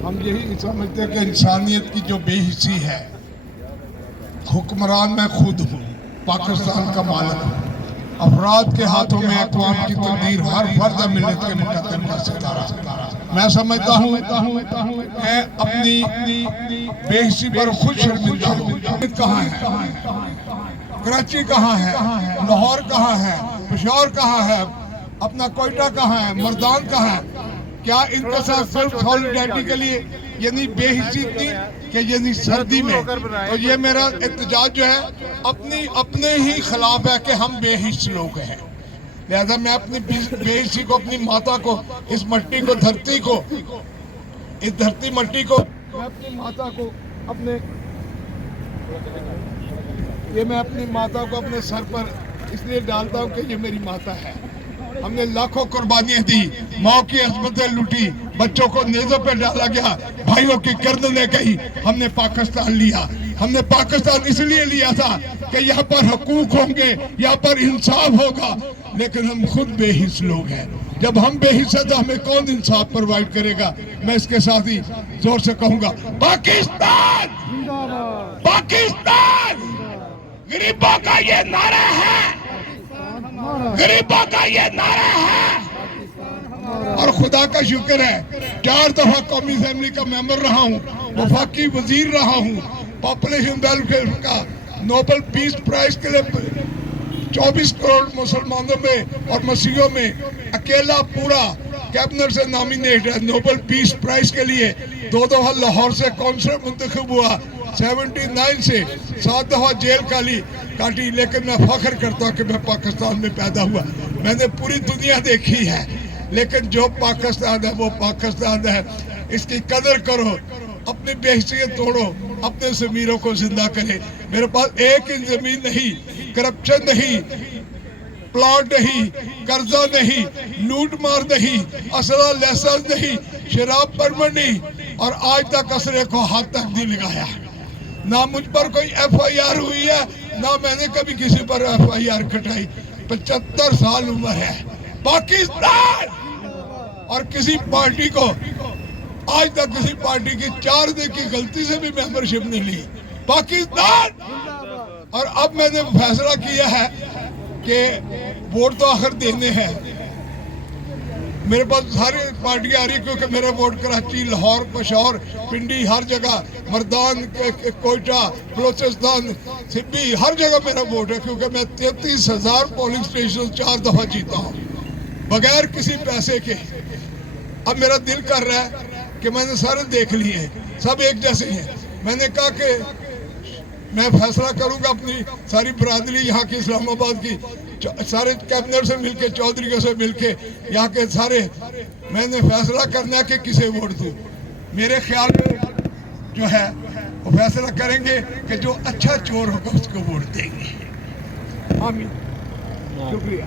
हम यही समझते हैं कि इंसानियत की जो बेहिसी है, हुक्मरान मैं खुद हूँ, पाकिस्तान का मालिक हूँ, अफराद के हाथों में अक़वाम की तकदीर, हर फर्द मिल्लत के मुक़द्दम का सितारा। मैं समझता हूँ मैं अपनी बेहिसी पर खुद शर्मिंदा हूँ। कहाँ है, कराची कहाँ है, लाहौर कहाँ है, पेशावर कहाँ है, अपना कोयटा कहाँ है, मर्दान कहाँ है? क्या इनके साथ सिर्फ सॉलिडरिटी के लिए यानी बेहिसी थी कि यानी सर्दी में? तो ये मेरा एहतजाज जो है अपने ही खिलाफ है कि हम बेहिस लोग हैं। लिहाजा मैं अपनी बेहिसी को, अपनी माता को, इस मट्टी को, धरती को, इस धरती मट्टी को, मैं अपनी माता को मैं अपनी माता को अपने सर पर इसलिए डालता हूँ कि ये मेरी माता है। हमने लाखों कुर्बानियां दी, माँ की अज़मतें लूटी, बच्चों को नेज़ों पे डाला गया, भाइयों की गर्दनें कही, हमने पाकिस्तान लिया। हमने पाकिस्तान इसलिए लिया था कि यहाँ पर हकूक होंगे, यहाँ पर इंसाफ होगा, लेकिन हम खुद बेहिस लोग हैं। जब हम बेहिस हैं तो हमें कौन इंसाफ प्रोवाइड करेगा? मैं इसके साथ ही जोर से कहूंगा, पाकिस्तान पाकिस्तान, गरीबों का ये नारा है, गरीबों का ये नारा है। और खुदा का शुक्र है 4 दफा कौमी असेंबली का मेंबर रहा हूँ, वफाकी वजीर रहा हूँ, पॉपुलेशन वेलफेयर का नोबेल पीस प्राइज के लिए 24 करोड़ मुसलमानों में और मसीहों में अकेला पूरा कैबिनेट से नॉमिनेट है नोबेल पीस प्राइज के लिए। 2 दफा लाहौर से कौंसलर मुंतखब हुआ, 79 से 7 दफा जेल काटी, लेकिन मैं फख्र करता हूँ कि मैं पाकिस्तान में पैदा हुआ। मैंने पूरी दुनिया देखी है, लेकिन जो पाकिस्तान है वो पाकिस्तान है। इसकी कदर करो, अपनी बेहसियत तोड़ो, अपने ज़मीरों को जिंदा करें। मेरे पास एक इंच ज़मीन नहीं, करप्शन नहीं, प्लॉट नहीं, कर्जा नहीं, लूट मार नहीं, असला लाइसेंस नहीं, शराब परमिट नहीं, और आज तक असरे को हाथ तक नहीं लगाया। ना मुझ पर कोई FIR हुई है, ना मैंने कभी किसी पर FIR कटाई। 75 साल उम्र है। पाकिस्तान और किसी पार्टी को आज तक किसी पार्टी की 4 दिन की गलती से भी मेंबरशिप नहीं ली। पाकिस्तान। और अब मैंने फैसला किया है कि वोट तो आखिर देने हैं। मेरे पास सारी पार्टियां आ रही, क्योंकि मेरा वोट कराची, लाहौर, पेशावर, पिंडी, हर जगह, मर्दान, कोयटा, बलोचिस्तान, सिब्बी, हर जगह मेरा वोट है, क्योंकि मैं 33,000 पोलिंग स्टेशन 4 दफा जीता हूँ बगैर किसी पैसे के। अब मेरा दिल कर रहा है कि मैंने सारे देख लिए हैं, सब एक जैसे हैं। मैंने कहा कि मैं फैसला करूंगा, अपनी सारी बरादरी यहाँ की, इस्लामाबाद की, सारे कैबिनेट से मिलके, चौधरीयों से मिलके, यहाँ के सारे, मैंने फैसला करना है कि किसे वोट दूं। मेरे ख्याल में जो है वो फैसला करेंगे कि जो अच्छा चोर होगा उसको वोट देंगे। आमीन। शुक्रिया।